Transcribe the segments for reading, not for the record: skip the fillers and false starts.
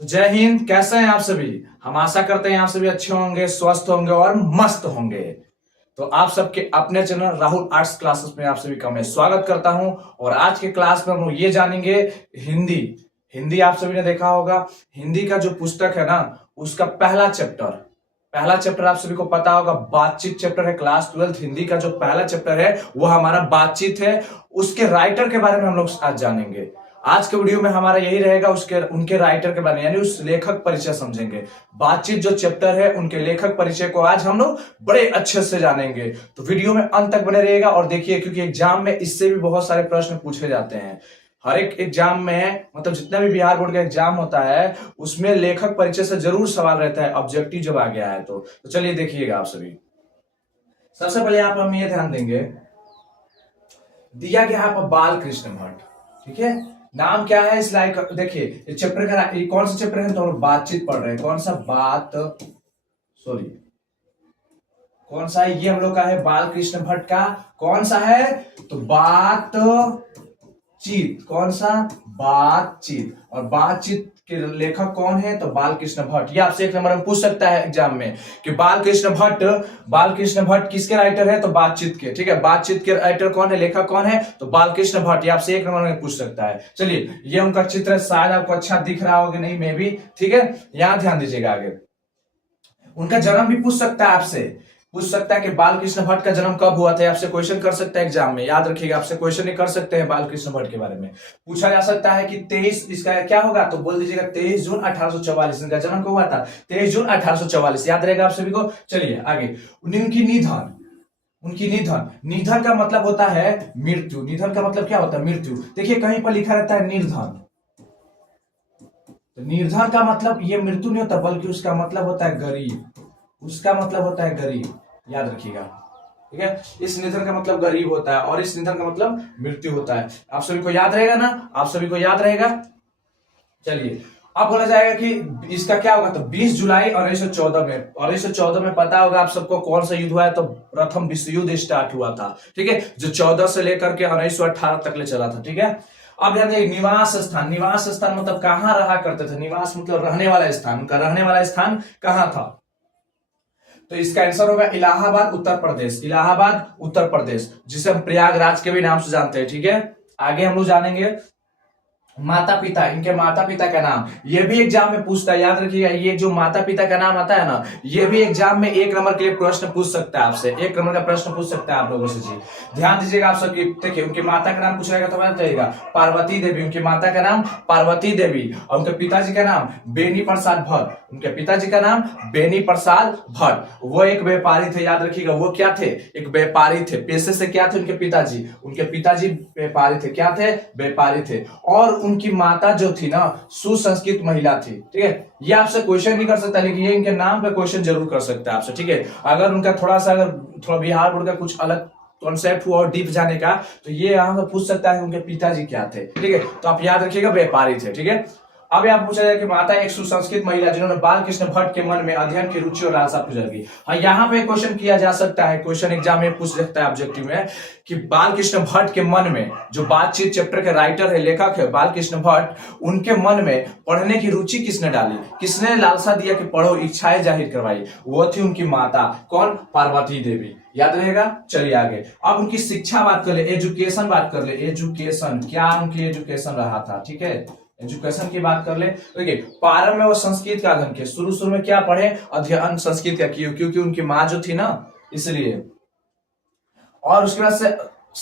तो जय हिंद। कैसे हैं आप सभी? हम आशा करते हैं आप सभी अच्छे होंगे, स्वस्थ होंगे और मस्त होंगे। तो आप सबके अपने चैनल राहुल आर्ट्स क्लासेस में आप सभी का मैं स्वागत करता हूं। और आज के क्लास में हम लोग ये जानेंगे हिंदी। हिंदी आप सभी ने देखा होगा, हिंदी का जो पुस्तक है ना, उसका पहला चैप्टर आप सभी को पता होगा, बातचीत चैप्टर है। क्लास 12 हिंदी का जो पहला चैप्टर है वो हमारा बातचीत है। उसके राइटर के बारे में हम लोग आज जानेंगे। आज के वीडियो में हमारा यही रहेगा, उनके राइटर के बारे में, यानी उस लेखक परिचय समझेंगे। बातचीत जो चैप्टर है उनके लेखक परिचय को आज हम लोग बड़े अच्छे से जानेंगे। तो वीडियो में अंत तक बने रहिएगा और देखिए, क्योंकि एग्जाम में इससे भी बहुत सारे प्रश्न पूछे जाते हैं। हर एक एग्जाम में, मतलब जितना भी बिहार बोर्ड का एग्जाम होता है उसमें लेखक परिचय से जरूर सवाल रहता है, ऑब्जेक्टिव जब आ गया है तो चलिए देखिएगा आप सभी। सबसे पहले आप हम ये ध्यान देंगे, दिया गया है बाल कृष्ण भट्ट, ठीक है। नाम क्या है इस लाइक, देखिए चैप्टर का कौन सा चैप्टर है, तो हम बातचीत पढ़ रहे हैं। कौन सा कौन सा है ये हम लोग का है, बाल कृष्ण भट्ट का कौन सा है, तो बातचीत। कौन सा? बातचीत। और बातचीत के लेखक कौन है, तो बाल कृष्ण भट्ट। ये आपसे एक नंबर में पूछ सकता है एग्जाम में कि बाल कृष्ण भट्ट किसके राइटर है, तो बातचीत के, ठीक है। बातचीत के राइटर कौन है, लेखक कौन है, तो बाल कृष्ण भट्ट। ये आपसे एक नंबर में पूछ सकता है। चलिए, ये उनका चित्र शायद आपको अच्छा दिख रहा होगा, नहीं मे भी, ठीक है। यहां ध्यान दीजिएगा। आगे उनका जन्म भी पूछ सकता है आपसे, पूछ सकता है कि बाल कृष्ण भट्ट का जन्म कब हुआ था। आपसे क्वेश्चन कर सकता है एग्जाम में, याद रखिएगा। आपसे क्वेश्चन ही कर सकते हैं बाल कृष्ण भट्ट के बारे में। पूछा जा सकता है कि 23, इसका क्या होगा, तो बोल दीजिएगा 23 जून 1844। इनका जन्म कब हुआ था, 23 जून 1844। याद रहेगा आप सभी को। चलिए आगे, उनकी निधन का मतलब होता है मृत्यु। निधन का मतलब क्या होता है, मृत्यु। देखिए कहीं पर लिखा रहता है निर्धन, तो निर्धन का मतलब ये मृत्यु नहीं होता, बल्कि उसका मतलब होता है गरीब। उसका मतलब होता है गरीब, याद रखिएगा, ठीक है। इस निधन का मतलब गरीब होता है और इस निधन का मतलब मृत्यु होता है। आप सभी को याद रहेगा ना, आप सभी को याद रहेगा। चलिए, अब बोला जाएगा कि इसका क्या होगा, तो 20 जुलाई 1914 में पता होगा आप सबको कौन सा युद्ध हुआ है, तो प्रथम विश्व युद्ध स्टार्ट हुआ था, ठीक है, जो 14 से लेकर के 1918 तक ले चला था, ठीक है। अब ध्यान दें, निवास स्थान मतलब कहां रहा करते थे। निवास मतलब रहने वाला स्थान, उनका रहने वाला स्थान कहां था, तो इसका आंसर होगा इलाहाबाद उत्तर प्रदेश, जिसे हम प्रयागराज के भी नाम से जानते हैं, ठीक है। आगे हम लोग जानेंगे माता पिता, इनके माता पिता का नाम। ये भी एग्जाम में पूछता है, याद रखिएगा। ये जो माता पिता का नाम आता है ना, ये भी एग्जाम में एक नंबर के लिए प्रश्न पूछ सकता है आपसे, एक नंबर का प्रश्न पूछ सकता है आप लोगों से। जी ध्यान दीजिएगा आप सबकी। देखिए, उनकी माता का नाम पूछ रहेगा तो पता चलेगा, पार्वती देवी। उनकी माता का नाम पार्वती देवी और उनके पिताजी का नाम बेनी प्रसाद भट्ट। उनके पिताजी का नाम बेनी प्रसाद भट्ट। वो एक व्यापारी थे, याद रखिएगा। वो क्या थे, एक व्यापारी थे। पेशे से क्या थे उनके पिताजी व्यापारी थे। क्या थे, व्यापारी थे। और उनकी माता जो थी ना, सुसंस्कृत महिला थी, ठीक है। ये आपसे क्वेश्चन नहीं कर सकता, लेकिन ये इनके नाम पे क्वेश्चन जरूर कर सकता है आपसे, ठीक है। अगर उनका थोड़ा बिहार बोर्ड का कुछ अलग कॉन्सेप्ट हुआ और डीप जाने का, तो ये यहां से पूछ सकता है उनके पिताजी क्या थे, ठीक है। तो आप याद रखिएगा, व्यापारी थे, ठीक है। अब यहाँ पूछा जाए कि माता एक सुसंस्कृत महिला जिन्होंने बाल कृष्ण भट्ट के मन में अध्ययन की रुचि और लालसा प्रज्वल की। हाँ, यहाँ पे क्वेश्चन किया जा सकता है, क्वेश्चन एग्जाम में पूछ सकता है ऑब्जेक्टिव में, कि बाल कृष्ण भट्ट के मन में, जो बातचीत चैप्टर के राइटर है, लेखक है बाल कृष्ण भट्ट, उनके मन में पढ़ने की रुचि किसने डाली, किसने लालसा दिया कि पढ़ो, इच्छाएं जाहिर करवाई। वो थी उनकी माता। कौन, पार्वती देवी। याद रहेगा। चलिए आगे, अब उनकी शिक्षा बात कर ले, एजुकेशन बात कर ले। एजुकेशन, क्या उनकी एजुकेशन रहा था, ठीक है। एजुकेशन की बात कर ले, देखिए प्रारंभ में वो संस्कृत का अध्ययन किया। शुरू में क्या पढ़े, अध्ययन संस्कृत का किया, क्योंकि उनकी माँ जो थी ना, इसलिए। और उसके बाद से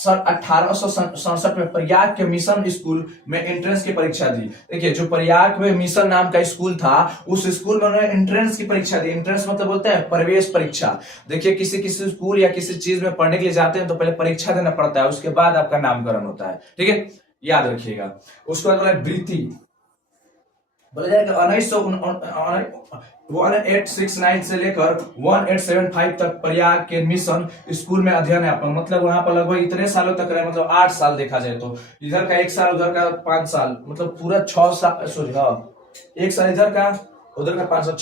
1867 में प्रयाग के मिशन स्कूल में एंट्रेंस की परीक्षा दी। देखिए, जो प्रयाग में मिशन नाम का स्कूल था, उस स्कूल में उन्होंने एंट्रेंस की परीक्षा दी। एंट्रेंस मतलब बोलते हैं प्रवेश परीक्षा। देखिए, किसी स्कूल या किसी चीज में पढ़ने के लिए जाते हैं तो पहले परीक्षा देना पड़ता है, उसके बाद आपका नामकरण होता है, ठीक है, याद रखिएगा। उसके बाद बोला वृत्ति, बोला जाएगा 1869 से लेकर 1875 तक प्रयाग के मिशन स्कूल में अध्ययन है अपन, मतलब वहां पर लगभग इतने सालों तक रहे, मतलब 8 साल देखा जाए तो। इधर का 1 साल, उधर का 5 साल, मतलब पूरा 6 साल, सॉरी हाँ, 1 साल इधर का, उधर का 5 साल,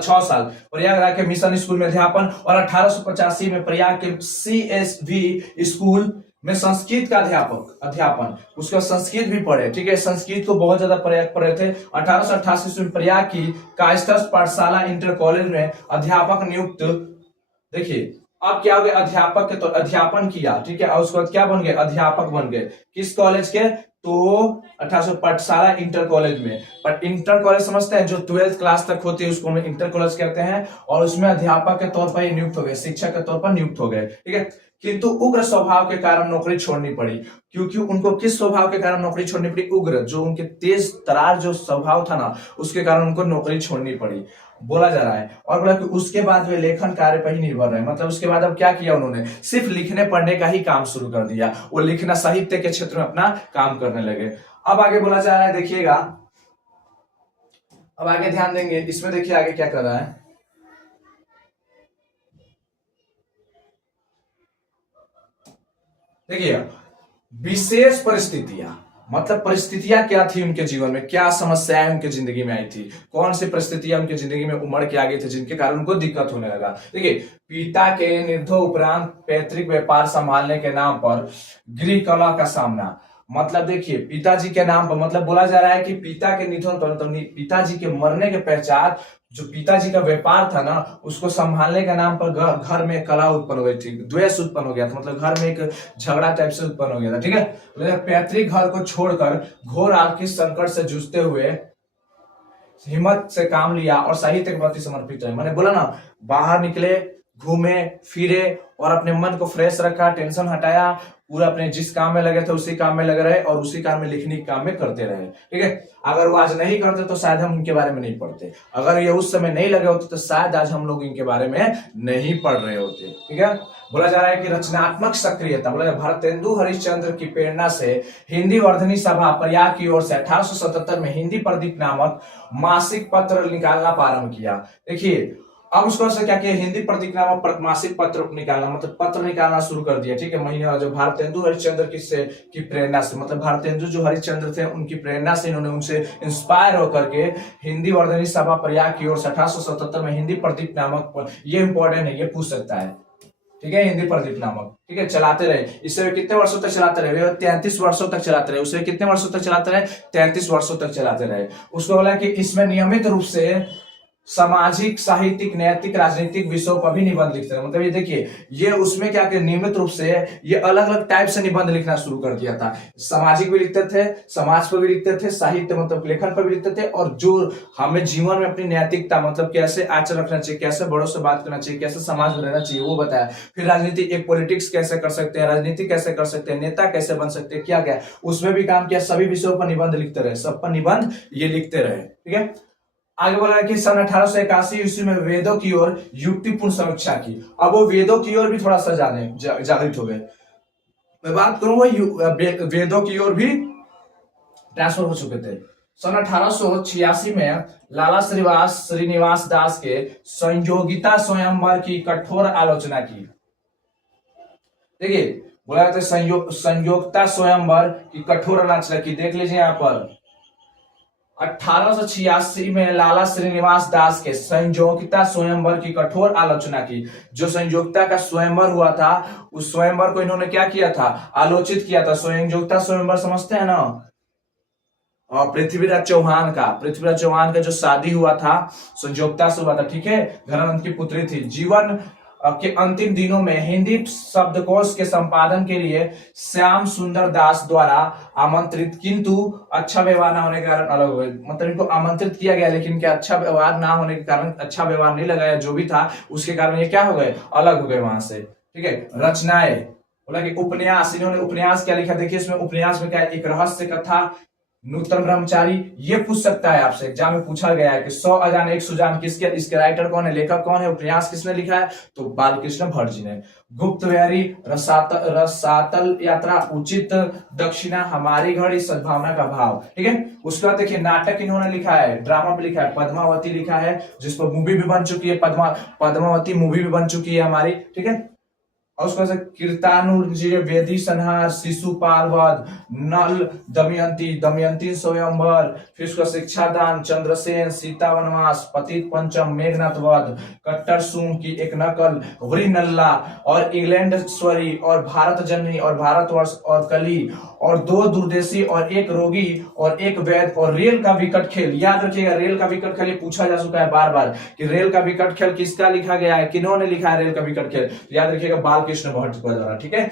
6 साल प्रयागराज के मिशन स्कूल में अध्यापन। और 1885 में प्रयाग के CSV स्कूल में संस्कृत का अध्यापन, उसका संस्कृत भी पढ़े, ठीक है। संस्कृत को बहुत ज्यादा प्रयाग पढ़े थे। 1888 में प्रयाग की कायस्थ पाठशाला इंटर कॉलेज में अध्यापक नियुक्त। देखिए अब क्या हो गया, अध्यापक के तो अध्यापन किया, ठीक है, और उसके बाद क्या बन गए, अध्यापक बन गए। किस कॉलेज के, तो 1800 पाठशाला इंटर कॉलेज में। पर इंटर कॉलेज समझते हैं जो 12th क्लास तक होती है उसको हम इंटर कॉलेज कहते हैं, और उसमें अध्यापक के तौर पर नियुक्त हो गए, शिक्षक के तौर पर नियुक्त हो गए, ठीक है। किंतु उग्र स्वभाव के कारण नौकरी छोड़नी पड़ी। क्योंकि उनको किस स्वभाव के कारण नौकरी छोड़नी पड़ी, उग्र, जो उनके तेज तरार जो स्वभाव था ना, उसके कारण उनको नौकरी छोड़नी पड़ी बोला जा रहा है। और बोला कि उसके बाद वे लेखन कार्य पर ही निर्भर रहे, मतलब उसके बाद अब क्या किया उन्होंने, सिर्फ लिखने पढ़ने का ही काम शुरू कर दिया, वो लिखना साहित्य के क्षेत्र में अपना काम करने लगे। अब आगे बोला जा रहा है, देखिएगा अब आगे ध्यान देंगे इसमें, देखिए आगे क्या कर रहा है। देखिए विशेष परिस्थितियां, मतलब परिस्थितियां क्या थी उनके जीवन में, क्या समस्याएं उनके जिंदगी में आई थी, कौन सी परिस्थितियां उनके जिंदगी में उमड़ के आ गई थी जिनके कारण उनको दिक्कत होने लगा। देखिए पिता के निर्धो उपरांत पैतृक व्यापार संभालने के नाम पर गृह कलह का सामना। मतलब देखिए पिताजी के नाम पर, मतलब बोला जा रहा है कि पिता के निधन पर, मतलब पिताजी के मरने के पश्चात जो पिताजी का व्यापार था ना, उसको संभालने के नाम पर घर में कलह उत्पन्न हो गई थी, द्वेष उत्पन्न हो गया था, मतलब घर में एक झगड़ा टाइप से उत्पन्न हो गया था, ठीक है। पैतृक घर को छोड़कर घोर आर्थिक संकट से जूझते हुए हिम्मत से काम लिया और साहित्य के प्रति समर्पित रहे। मैंने बोला ना, बाहर निकले, घूमे फिरे और अपने मन को फ्रेश रखा, टेंशन हटाया, पूरा अपने जिस काम में लगे थे उसी काम में लगे रहे और उसी काम में लिखने के काम में करते रहे, ठीक है। अगर वो आज नहीं करते तो शायद हम उनके बारे में नहीं पढ़ते, अगर ये उस समय नहीं लगे होते तो शायद आज हम लोग इनके बारे में नहीं पढ़ रहे होते, ठीक है। बोला जा रहा है कि रचनात्मक सक्रियता, बोला भारतेंदु हरिश्चंद्र की प्रेरणा से हिंदी वर्धनी सभा प्रयाग की ओर से 1877 में हिंदी प्रदीप नामक मासिक पत्र निकालना प्रारंभ किया। देखिए अब उसको से क्या किया, हिंदी प्रतीक नामक मासिक पत्र निकालना, मतलब पत्र निकालना शुरू कर दिया, ठीक है। महीने वाला जो भारतेंदु हरिश्चंद्र की प्रेरणा से, मतलब भारतेंदु जो हरिश्चंद्र थे उनकी प्रेरणा से इन्होंने उनसे इंस्पायर होकर के हिंदी वर्धनी सभा प्रयाग की ओर से 1877 में हिंदी प्रदीप नामक, ये इंपॉर्टेंट है, ये पूछ सकता है, ठीक है, हिंदी प्रदीप नामक, ठीक है, चलाते रहे। इससे कितने वर्षों तक चलाते रहे, 33 वर्षों तक चलाते रहे। उसे कितने वर्षों तक चलाते रहे, 33 वर्षों तक चलाते रहे। उसको बोला कि इसमें नियमित रूप से सामाजिक, साहित्यिक, नैतिक, राजनीतिक विषयों पर भी निबंध लिखते हैं। मतलब ये देखिए, ये उसमें क्या कि नियमित रूप से ये अलग अलग टाइप से निबंध लिखना शुरू कर दिया था। सामाजिक भी लिखते थे, समाज पर भी लिखते थे, साहित्य मतलब लेखन पर भी लिखते थे, और जो हमें जीवन में अपनी नैतिकता, मतलब कैसे आचरण रखना चाहिए, कैसे बड़ों से बात करना चाहिए, कैसे समाज में रहना चाहिए, वो बताया। फिर राजनीति, एक पॉलिटिक्स कैसे कर सकते हैं, राजनीति कैसे कर सकते हैं, नेता कैसे बन सकते हैं, क्या क्या, उसमें भी काम किया। सभी विषयों पर निबंध लिखते रहे, सब पर निबंध ये लिखते रहे, ठीक है। आगे बोला कि सन 1881 ईस्वी में वेदों की ओर युक्तिपूर्ण समीक्षा की। अब वो वेदों की ओर भी थोड़ा सा जागृत हो गए। मैं बात करूंगा वेदों की ओर भी ट्रांसफर हो चुके थे। सन 1886 में लाला श्रीनिवास दास के संयोगिता स्वयंवर की कठोर आलोचना की। देखिए बोला जाता है संयोगिता स्वयंवर की कठोर आलोचना की, देख लीजिए यहाँ पर 1886 में लाला श्रीनिवास दास के संयोगिता स्वयंवर की कठोर आलोचना की। जो संयोगिता का स्वयंवर हुआ था, उस स्वयंवर को इन्होंने क्या किया था, आलोचित किया था। संयोगिता स्वयंवर समझते हैं ना, और पृथ्वीराज चौहान का जो शादी हुआ था संयोगिता से हुआ था, ठीक है, घरानंद की पुत्री थी। जीवन के अंतिम दिनों में हिंदी शब्दकोश के संपादन के लिए श्याम सुंदर दास द्वारा आमंत्रित, किंतु अच्छा व्यवहार ना होने के कारण अलग हो गए। मतलब इनको आमंत्रित किया गया, लेकिन क्या अच्छा व्यवहार ना होने के कारण, अच्छा व्यवहार नहीं लगाया जो भी था, उसके कारण ये क्या हो गए, अलग हो गए वहां से, ठीक है। रचनाएं, बोला कि उपन्यास, इन्होंने उपन्यास क्या लिखा, देखिए इसमें उपन्यास में क्या है, एक रहस्य कथा, नूतन ब्रह्मचारी, ये पूछ सकता है आपसे, एग्जाम में पूछा गया है कि 100 अजान एक सुजान किसके, इसके राइटर कौन है, लेखक कौन है, उपन्यास किसने लिखा है, तो बालकृष्ण भट्ट जी ने। गुप्त व्यारी, रसातल यात्रा, उचित दक्षिणा, हमारी घड़ी, सद्भावना का भाव, ठीक है। उसके बाद देखिए नाटक इन्होंने लिखा है, ड्रामा भी लिखा है, पद्मावती लिखा है, जिस पर मूवी भी बन चुकी है, पद्मावती मूवी भी बन चुकी है हमारी, ठीक है। और उसके बाद कीर्तानुज, वेदी संहार, शिशुपाल वध, नल दमयंती, दमयंती स्वयंवर, फिर उसका शिक्षादान, चंद्रसेन, सीता वनवास, पतित पंचम, मेघनाथ वध, कट्टर सूम की एक नकल, वृनल्ला और इंग्लैंडेश्वरी और भारत जननी और भारतवर्ष और कली और दो दूरदेशी और एक रोगी और एक वैद और रेल का विकट खेल। याद रखिएगा, रेल का विकट खेल पूछा जा चुका है बार बार कि रेल का विकट खेल किसका लिखा गया है, किन्होंने लिखा है रेल का विकट खेल। याद रखिएगा, बालकृष्ण भट्ट द्वारा। ठीक है।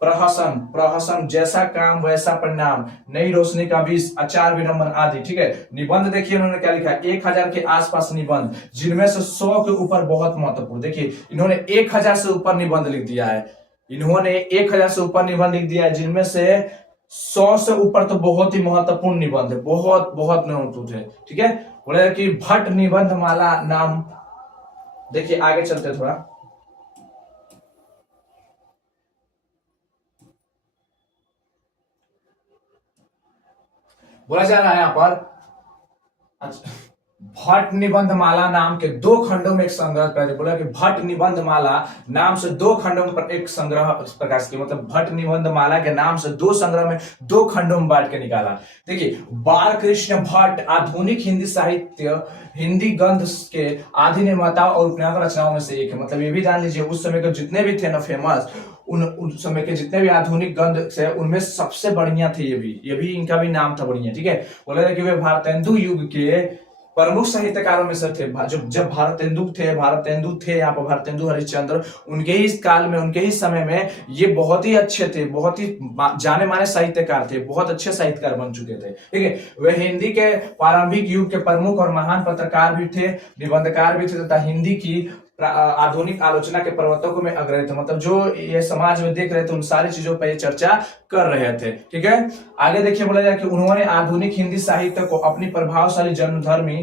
प्रहसन, प्रहसन जैसा काम वैसा परिणाम, नई रोशनी का विष, आचार विडंबन आदि। ठीक है। निबंध देखिए उन्होंने क्या लिखा है, 1000 के आसपास निबंध, जिनमें से 100 के ऊपर बहुत महत्वपूर्ण। देखिए इन्होंने 1000 से ऊपर निबंध लिख दिया है, इन्होंने 1000 से ऊपर निबंध लिख दिया है, जिनमें से 100 से ऊपर तो बहुत ही महत्वपूर्ण निबंध है, बहुत बहुत महत्वपूर्ण है। ठीक है। बोले कि भट्ट निबंध माला नाम। देखिए आगे चलते थोड़ा, बोला जा रहा है यहां पर, अच्छा, भट्ट निबंध माला नाम के 2 खंडों में एक संग्रह, पहले बोला कि भट्ट निबंध माला नाम से 2 खंडों में एक संग्रह प्रकाश किया, मतलब भट्ट निबंध माला के नाम से 2 संग्रह में 2 खंडों में बांट के निकाला। देखिए बालकृष्ण भट्ट आधुनिक हिंदी साहित्य, हिंदी गद्य के आदि निर्माता और उपन्यास रचनाओं में से एक है। मतलब ये भी जान लीजिए, उस समय के जितने भी थे ना फेमस, उन समय के जितने भी आधुनिक गद्य से उनमें सबसे बढ़िया थे ये भी इनका भी नाम था बढ़िया। ठीक है। बोला कि वे भारतेंदु युग के प्रमुख साहित्यकारों में से थे। जब भारतेंदु थे यहाँ पर, भारतेंदु हरिश्चंद्र, उनके ही काल में, उनके ही समय में ये बहुत ही अच्छे थे, बहुत ही जाने माने साहित्यकार थे, बहुत अच्छे साहित्यकार बन चुके थे। ठीक है। वे हिंदी के प्रारंभिक युग के प्रमुख और महान पत्रकार भी थे, निबंधकार भी थे, तथा हिंदी की आधुनिक आलोचना के प्रवर्तकों में अग्रणी थे। मतलब जो ये समाज में देख रहे थे उन सारी चीजों पर चर्चा कर रहे थे। ठीक है। आगे देखिए, बोला जाए कि उन्होंने आधुनिक हिंदी साहित्य को अपनी प्रभावशाली जनधर्मी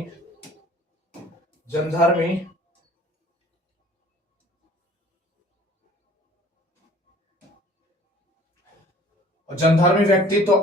व्यक्तित्व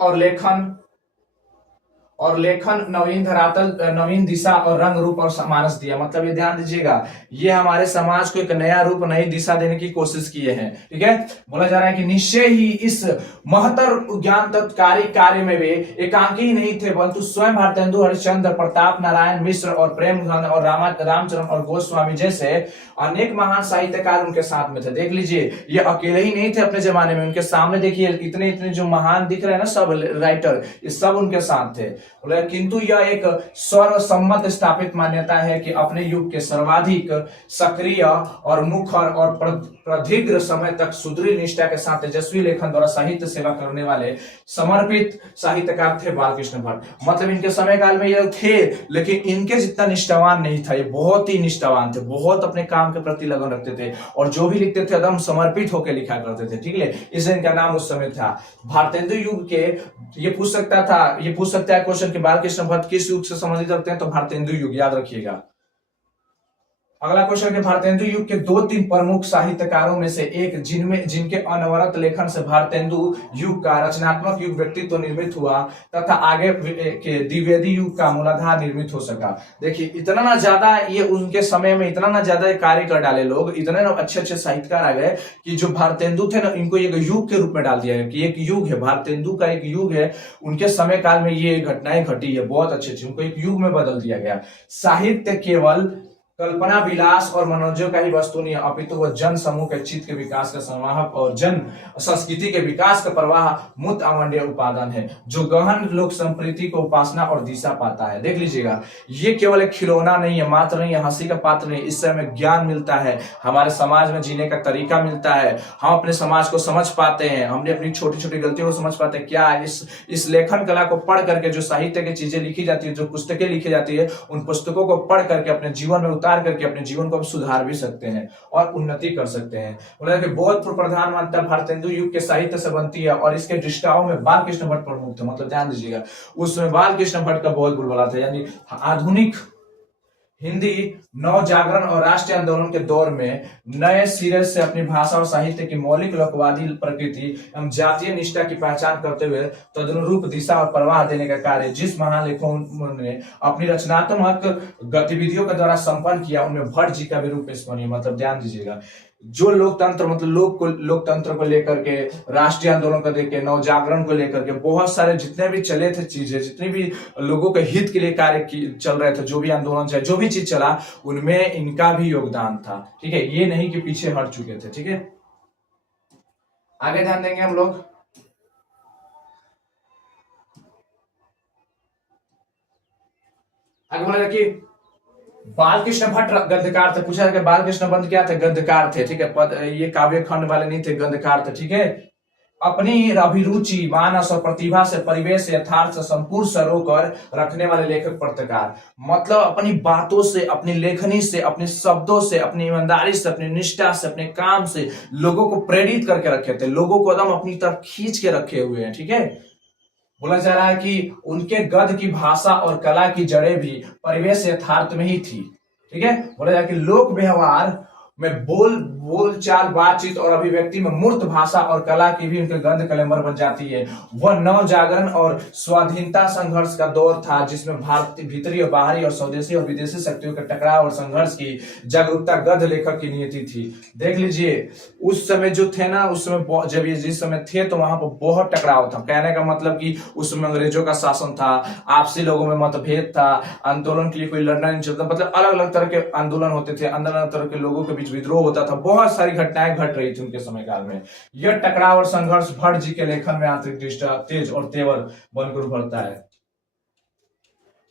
और लेखन नवीन धरातल, नवीन दिशा और रंग रूप और मानस दिया। मतलब ये ध्यान दीजिएगा, ये हमारे समाज को एक नया रूप, नई दिशा देने की कोशिश किए हैं। ठीक है। बोला जा रहा है कि निश्चय ही इस महत्तर ज्ञान तत्कारी कार्य में वे एकांकी ही नहीं थे, परंतु स्वयं भारतेंदु हरिश्चंद्र, प्रताप नारायण मिश्र और प्रेमचंद और रामचरण और गोस्वामी जैसे अनेक महान साहित्यकार उनके साथ में थे। देख लीजिए, ये अकेले ही नहीं थे अपने जमाने में, उनके सामने देखिए इतने इतने जो महान दिख रहे हैं ना सब राइटर, ये सब उनके साथ थे। किंतु यह एक सर्वसम्मत स्थापित मान्यता है कि अपने युग के सर्वाधिक सक्रिय और मुखर और प्रदीर्घ समय तक सुदृढ़ निष्ठा के साथ तेजस्वी लेखन द्वारा साहित्य सेवा करने वाले समर्पित साहित्यकार थे बालकृष्ण भट्ट। मतलब इनके समय काल में ये थे, लेकिन इनके जितना निष्ठावान नहीं था। ये बहुत ही निष्ठावान थे, बहुत अपने काम के प्रति लगन रखते थे और जो भी लिखते थे एकदम समर्पित होकर लिखा करते थे। ठीक है। इसलिए इनका नाम उस समय था भारतेंदु युग के। ये पूछ सकता है क्वेश्चन कि बालकृष्ण भट्ट किस युग से संबंधित रखते हैं, तो भारतेंदु युग, याद रखिएगा। अगला क्वेश्चन है, भारतेंदु युग के 2-3 प्रमुख साहित्यकारों में से एक जिनके अनवरत लेखन से भारतेंदु युग का रचनात्मक युग व्यक्तित्व निर्मित हुआ तथा आगे के द्विवेदी युग का मूलाधार निर्मित हो सका। देखिए इतना ना ज्यादा ये उनके समय में इतना ना ज्यादा कार्य कर डाले लोग, इतने ना अच्छे अच्छे साहित्यकार आ गए कि जो भारतेंदु थे ना, इनको एक युग के रूप में डाल दिया गया कि एक युग है, भारतेंदु का एक युग है। उनके समय काल में ये घटनाएं घटी है बहुत अच्छी अच्छी, उनको एक युग में बदल दिया गया। साहित्य केवल कल्पना विलास और मनोरंजन का ही वस्तु नहीं है, अपितु वह जन समूह के चित्त के विकास का संवाहक और जन संस्कृति के विकास का प्रवाह मूर्त अमंडीय उपादान है, जो गहन लोक संप्रीति को उपासना और दिशा पाता है। देख लीजिएगा, ये केवल एक खिलौना नहीं है, मात्र नहीं है, हंसी का पात्र नहीं। इससे हमें ज्ञान मिलता है, हमारे समाज में जीने का तरीका मिलता है, हम अपने समाज को समझ पाते हैं, हमने अपनी छोटी छोटी गलतियों को समझ पाते हैं। क्या इस लेखन कला को पढ़ करके जो साहित्य की चीजें लिखी जाती है, जो पुस्तकें लिखी जाती है, उन पुस्तकों को पढ़ करके अपने जीवन में करके अपने जीवन को हम सुधार भी सकते हैं और उन्नति कर सकते हैं। उन्होंने बौद्ध प्रधान मान्यता भारतेंदु युग के साहित्य से बनती है और इसके दृष्टाओं में बालकृष्ण भट्ट प्रमुख थे। मतलब ध्यान दीजिएगा, उसमें बालकृष्ण भट्ट का बहुत बुलबुला था। यानी आधुनिक हिंदी नव जागरण और राष्ट्रीय आंदोलन के दौर में नए सिरे से अपनी भाषा और साहित्य की मौलिक लोकवादी प्रकृति एवं जातीय निष्ठा की पहचान करते हुए तदनुरूप दिशा और प्रवाह देने का कार्य जिस महान लेखकों ने अपनी रचनात्मक गतिविधियों के द्वारा संपन्न किया, उनमें भट्ट जी का भी रूप स्मरणीय। मतलब ध्यान दीजिएगा, जो लोकतंत्र मतलब लोकतंत्र को लेकर के, राष्ट्रीय आंदोलन को लेकर, नवजागरण को लेकर के, बहुत सारे जितने भी चले थे चीजें, जितने भी लोगों के हित के लिए चल रहे थे, जो भी आंदोलन चाहे जो भी चीज चला, उनमें इनका भी योगदान था। ठीक है, ये नहीं कि पीछे हट चुके थे। ठीक है, आगे ध्यान देंगे हम लोग। आगे बोला कि बाल कृष्ण भट्ट गद्यकार थे। पूछा कि बाल कृष्ण भट्ट क्या थे? गद्यकार थे। ठीक है, ये काव्य खंड वाले नहीं थे, गद्यकार थे। ठीक है, अपनी अभिरुचि, मानस और प्रतिभा से, परिवेश से, यथार्थ से संपूर्ण सरोकर रखने वाले लेखक पत्रकार। मतलब अपनी बातों से, अपनी लेखनी से, अपने शब्दों से, अपनी ईमानदारी से, अपनी निष्ठा से, अपने काम से लोगों को प्रेरित करके रखे थे, लोगों को एकदम अपनी तरफ खींच के रखे हुए हैं। ठीक है, बोला जा रहा है कि उनके गद्य की भाषा और कला की जड़ें भी परिवेश यथार्थ में ही थी। ठीक है, बोला जा रहा है कि लोक व्यवहार में बोल चाल, बातचीत और अभिव्यक्ति में मूर्त भाषा और कला की भी उनके गंध कलमर बन जाती है। वह नव जागरण और स्वाधीनता संघर्ष का दौर था, जिसमें भारतीय भीतरी और बाहरी और स्वदेशी और विदेशी शक्तियों के टकराव और संघर्ष की जागरूकता गद्य लेखक की नियति थी। देख लीजिए, उस समय जो थे ना, उस समय जब ये जिस समय थे तो वहां पर बहुत टकराव था। कहने का मतलब कि उस समय अंग्रेजों का शासन था, आपसी लोगों में मतभेद था, आंदोलन के लिए कोई लड़ना नहीं चलता, मतलब अलग अलग तरह के आंदोलन होते थे, अलग अलग तरह के लोगों के बीच विद्रोह होता था, बहुत सारी घटनाएं घट रही थी उनके समय काल में। यह टकराव और संघर्ष भट्ट जी के लेखन में आंतरिक दृष्टा, तेज और तेवर बनकर उभरता है।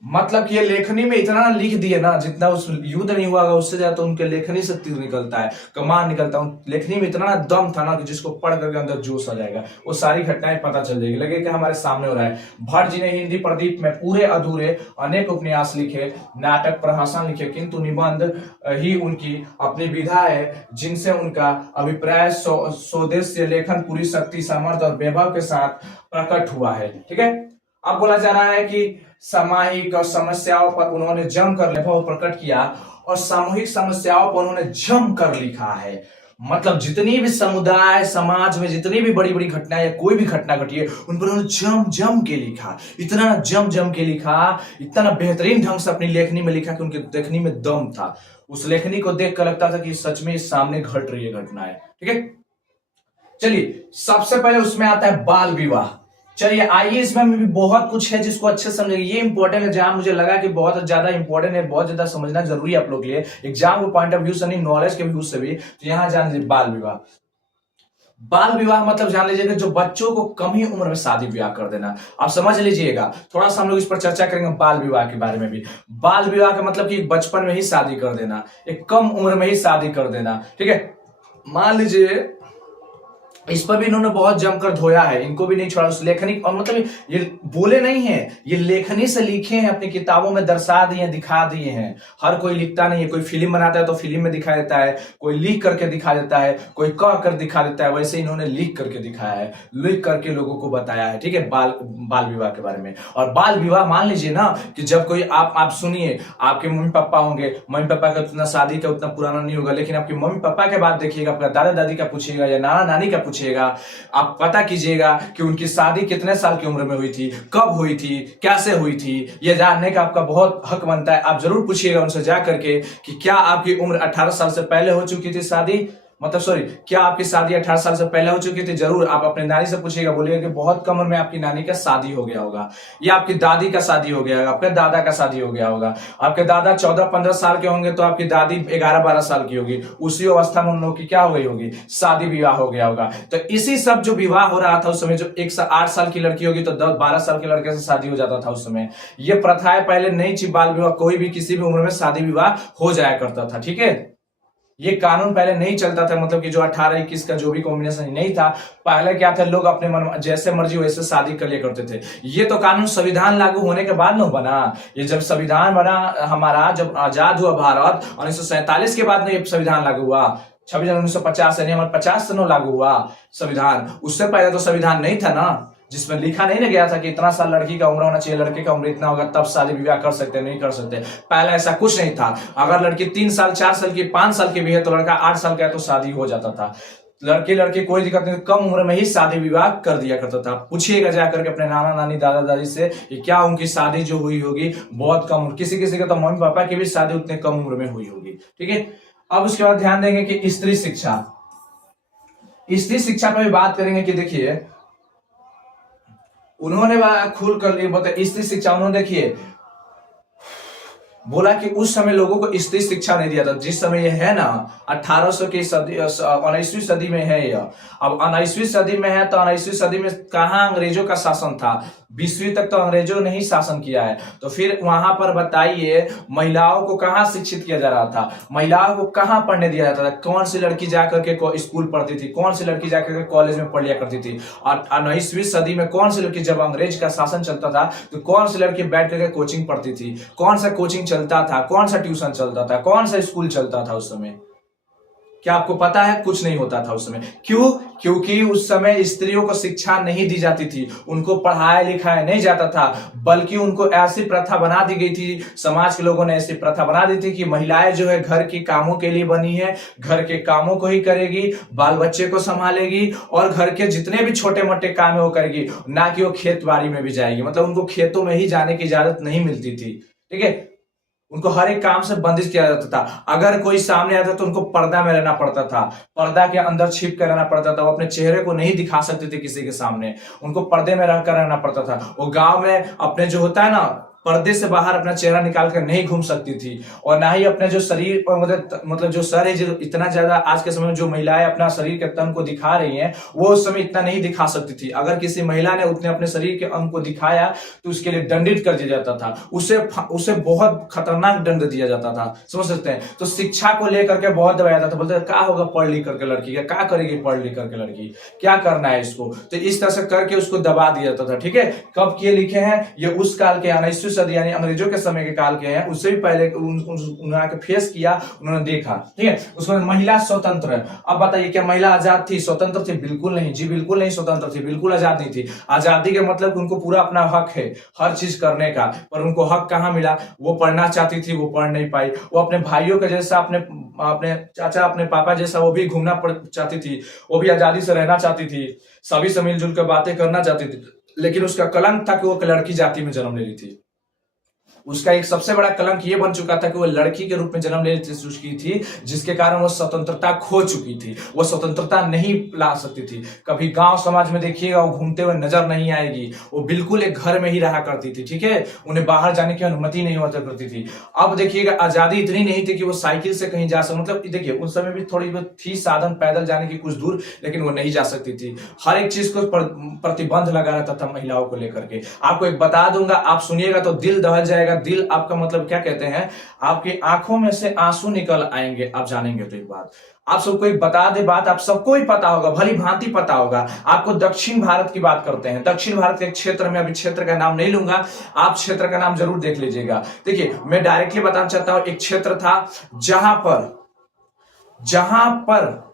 मतलब कि ये लेखनी में इतना लिख दिए ना, जितना उस युद्ध नहीं हुआ उससे ज्यादा तो उनके लेखनी से तीर निकलता है, कमान निकलता है। लेखनी में इतना दम था ना कि जिसको पढ़ करके अंदर जोश आ जाएगा, वो सारी घटनाएं पता चल जाएगी, लगे कि हमारे सामने हो रहा है। भट्ट जी ने हिंदी प्रदीप में पूरे अधूरे अनेक उपन्यास लिखे, नाटक, प्रहसन लिखे, किंतु निबंध ही उनकी अपनी विधा है, जिनसे उनका अभिप्राय स्वदेशी लेखन पूरी शक्ति, सामर्थ्य और वैभव के साथ प्रकट हुआ है। ठीक है, अब बोला जा रहा है कि सामाजिक और समस्याओं पर उन्होंने जमकर वैभव प्रकट किया और सामूहिक समस्याओं पर उन्होंने जमकर लिखा है। मतलब जितनी भी समुदाय समाज में जितनी भी बड़ी बड़ी घटनाएं या कोई भी घटना घटी है, उन पर उन्होंने जम जम के लिखा, इतना जम जम के लिखा, इतना बेहतरीन ढंग से अपनी लेखनी में लिखा कि उनकी लेखनी में दम था। उस लेखनी को देख कर लगता था कि सच में सामने घट रही है घटनाएं। ठीक है, चलिए सबसे पहले उसमें आता है बाल विवाह। चलिए आइए, इसमें भी बहुत कुछ है जिसको अच्छे समझेंगे। ये इंपॉर्टेंट है, जहां मुझे लगा कि बहुत ज्यादा इंपॉर्टेंट है, बहुत ज्यादा समझना जरूरी है आप लोग के लिए, एग्जाम के पॉइंट ऑफ व्यू से नहीं, नॉलेज के व्यू से भी। तो यहां जान लीजिए बाल विवाह। बाल विवाह मतलब जान लीजिएगा जो बच्चों को कम ही उम्र में शादी ब्याह कर देना। आप समझ लीजिएगा, थोड़ा सा हम लोग इस पर चर्चा करेंगे बाल विवाह के बारे में भी। बाल विवाह का मतलब कि बचपन में ही शादी कर देना, एक कम उम्र में ही शादी कर देना। ठीक है, मान लीजिए इस पर भी इन्होंने बहुत जमकर धोया है, इनको भी नहीं छोड़ा। उस लेखनी और मतलब ये बोले नहीं है, ये लेखनी से लिखे हैं, अपनी किताबों में दर्शा दिए, दिखा दिए हैं। हर कोई लिखता नहीं है, कोई फिल्म बनाता है तो फिल्म में दिखा देता है, कोई लिख करके दिखा देता है, कोई कह कर दिखा देता है, वैसे इन्होंने लिख करके दिखाया है, लिख करके लोगों को बताया है। ठीक है, बाल विवाह के बारे में। और बाल विवाह मान लीजिए ना कि जब कोई आप सुनिए, आपके मम्मी पापा होंगे, मम्मी पापा का उतना शादी का उतना पुराना नहीं होगा, लेकिन आपके मम्मी पापा के बाद देखिएगा, आपका दादा दादी का पूछिएगा या नाना नानी का पूछिएगा, आप पता कीजिएगा कि उनकी शादी कितने साल की उम्र में हुई थी, कब हुई थी, कैसे हुई थी, यह जानने का आपका बहुत हक बनता है। आप जरूर पूछिएगा उनसे जा करके कि क्या आपकी उम्र 18 साल से पहले हो चुकी थी शादी, मतलब सॉरी, क्या आपकी शादी 18 साल से पहले हो चुकी थी। जरूर आप अपने नानी से पूछिएगा, बोलिएगा कि बहुत कम उम्र में आपकी नानी का शादी हो गया होगा, या आपकी दादी का शादी हो गया होगा, आपके दादा का शादी हो गया होगा। आपके दादा 14-15 साल के होंगे तो आपकी दादी 11-12 साल की होगी, उसी अवस्था में उन लोगों की क्या हो गई होगी, शादी विवाह हो गया होगा। तो इसी सब जो विवाह हो रहा था उस समय, जो 8 साल की लड़की होगी तो 10-12 साल के लड़के से शादी हो जाता था उस समय। ये प्रथाएं पहले नहीं थी, बाल विवाह, कोई भी किसी भी उम्र में शादी विवाह हो जाया करता था। ठीक है, ये कानून पहले नहीं चलता था, मतलब कि जो 18-21 का जो भी कॉम्बिनेशन नहीं था। पहले क्या था, लोग अपने मन जैसे मर्जी वैसे शादी कर लिया करते थे। ये तो कानून संविधान लागू होने के बाद न बना। ये जब संविधान बना हमारा, जब आजाद हुआ भारत 1947 के बाद में ये संविधान लागू हुआ। 26 जनवरी 1950 यानी हमारे 50 से न लागू हुआ संविधान। उससे पहले तो संविधान नहीं था ना, जिसमें लिखा नहीं ना गया था कि इतना साल लड़की का उम्र होना चाहिए, लड़के का उम्र इतना होगा तब शादी विवाह कर सकते, नहीं कर सकते। पहले ऐसा कुछ नहीं था। अगर लड़की 3 साल 4 साल की 5 साल की भी है तो लड़का 8 साल का है तो शादी हो जाता था। लड़के कोई दिक्कत नहीं, कम उम्र में ही शादी विवाह कर दिया करता था। पूछिएगा जाकर के अपने नाना नानी दादा दादी से कि क्या उनकी शादी जो हुई होगी बहुत कम, किसी किसी का तो मम्मी पापा की भी शादी उतने कम उम्र में हुई होगी। ठीक है, अब उसके बाद ध्यान देंगे कि स्त्री शिक्षा, स्त्री शिक्षा पर भी बात करेंगे कि देखिए उन्होंने खुल कर बताया स्त्री शिक्षा, उन्होंने देखिए बोला कि उस समय लोगों को स्त्री शिक्षा नहीं दिया था। जिस समय ये है ना 1800 की सदी 19वीं सदी में है यह, अब 19वीं सदी में है तो 19वीं सदी में कहाँ अंग्रेजों का शासन था, 20वीं तक तो अंग्रेजों ने ही शासन किया है। तो फिर वहां पर बताइए महिलाओं को कहाँ शिक्षित किया जा रहा था, महिलाओं को कहाँ पढ़ने दिया जाता था, कौन सी लड़की जाकर के स्कूल पढ़ती थी, कौन सी लड़की जाकर के कॉलेज में पढ़ लिया करती थी। और 19वीं सदी में कौन सी लड़की, जब अंग्रेज का शासन चलता था तो कौन सी लड़की बैठ करके कोचिंग पढ़ती थी, कौन सा कोचिंग चलता था, कौन सा ट्यूशन चलता था, कौन सा स्कूल चलता था उस समय? क्या आपको पता है? कुछ नहीं होता था उस समय। क्यों? क्योंकि उस समय स्त्रियों को शिक्षा नहीं दी जाती थी, उनको पढ़ाया लिखाया नहीं जाता था, बल्कि उनको ऐसी प्रथा बना दी गई थी, समाज के लोगों ने ऐसी प्रथा बना दी थी कि महिलाएं जो है घर के कामों के लिए बनी है, घर के कामों को ही करेगी, बाल बच्चे को संभालेगी और घर के जितने भी छोटे मोटे काम है वो करेगी, ना कि वो खेत बाड़ी में भी जाएगी। मतलब उनको खेतों में ही जाने की इजाजत नहीं मिलती थी। ठीक है, उनको हर एक काम से बंदिश किया जाता था। अगर कोई सामने आता तो उनको पर्दा में रहना पड़ता था, पर्दा के अंदर छिप कर रहना पड़ता था, वो अपने चेहरे को नहीं दिखा सकते थे किसी के सामने, उनको पर्दे में रहकर रहना पड़ता था। वो गांव में अपने जो होता है ना पर्दे से बाहर अपना चेहरा निकाल कर नहीं घूम सकती थी, और ना ही अपने जो शरीर मतलब जो सर है, जो इतना ज्यादा आज के समय में जो महिलाएं अपना शरीर के तन को दिखा रही हैं वो उस समय इतना नहीं दिखा सकती थी। अगर किसी महिला ने उतने अपने शरीर के अंग को दिखाया तो उसके लिए दंडित कर दिया जाता था, उसे बहुत खतरनाक दंड दिया जाता था, समझ सकते हैं। तो शिक्षा को लेकर के बहुत दबाया जाता था, बोलते क्या होगा पढ़ लिख करके लड़की का, क्या करेगी पढ़ लिख करके लड़की, क्या करना है इसको, तो इस तरह से करके उसको दबा दिया जाता था। ठीक है, कब किए लिखे हैं ये? उस काल के 19वीं सदी यानी अंग्रेजों के समय के काल के हैं, उससे भी पहले उन्होंने फेस किया, उन्होंने देखा। ठीक है, उसमें महिला स्वतंत्र। अब बताइए क्या महिला आजाद थी, स्वतंत्र थी? बिल्कुल नहीं जी, बिल्कुल नहीं स्वतंत्र थी, बिल्कुल आजाद नहीं थी। आजादी के मतलब उनको पूरा अपना हक है हर चीज करने का, पर उनको हक कहाँ मिला? वो पढ़ना चाहती थी, वो पढ़ नहीं पाई। वो अपने भाइयों के जैसा, अपने चाचा, अपने पापा जैसा वो भी घूमना चाहती थी, वो भी आजादी से रहना चाहती थी, सभी से मिलजुल कर बातें करना चाहती थी, लेकिन उसका कलंक था कि वो लड़की जाति में जन्म ले रही थी। उसका एक सबसे बड़ा कलंक ये बन चुका था कि वो लड़की के रूप में जन्म ले चुकी थी, जिसके कारण वो स्वतंत्रता खो चुकी थी, वो स्वतंत्रता नहीं ला सकती थी। कभी गांव समाज में देखिएगा वो घूमते हुए नजर नहीं आएगी, वो बिल्कुल एक घर में ही रहा करती थी। ठीक है, उन्हें बाहर जाने की अनुमति नहीं होता करती थी। अब देखिएगा आजादी इतनी नहीं थी कि वो साइकिल से कहीं जा सकती, मतलब देखिए उस समय भी थोड़ी बहुत थी साधन पैदल जाने की कुछ दूर, लेकिन वो नहीं जा सकती थी। हर एक चीज को प्रतिबंध लगा रहता था महिलाओं को लेकर के। आपको एक बता दूंगा, आप सुनिएगा तो दिल दहल जाएगा। दिल आपका मतलब क्या कहते हैं, आपकी आंखों में से आंसू निकल आएंगे, आप जानेंगे। तो एक बात आप सबको एक बता दे, बात आप सबको ही पता होगा, भली भांति पता होगा आपको। दक्षिण भारत की बात करते हैं, दक्षिण भारत के एक क्षेत्र में, अभी क्षेत्र का नाम नहीं लूंगा, आप क्षेत्र का नाम जरूर देख लीजिएगा। देखिए मैं डायरेक्टली बताना चाहता हूं, एक क्षेत्र था जहां पर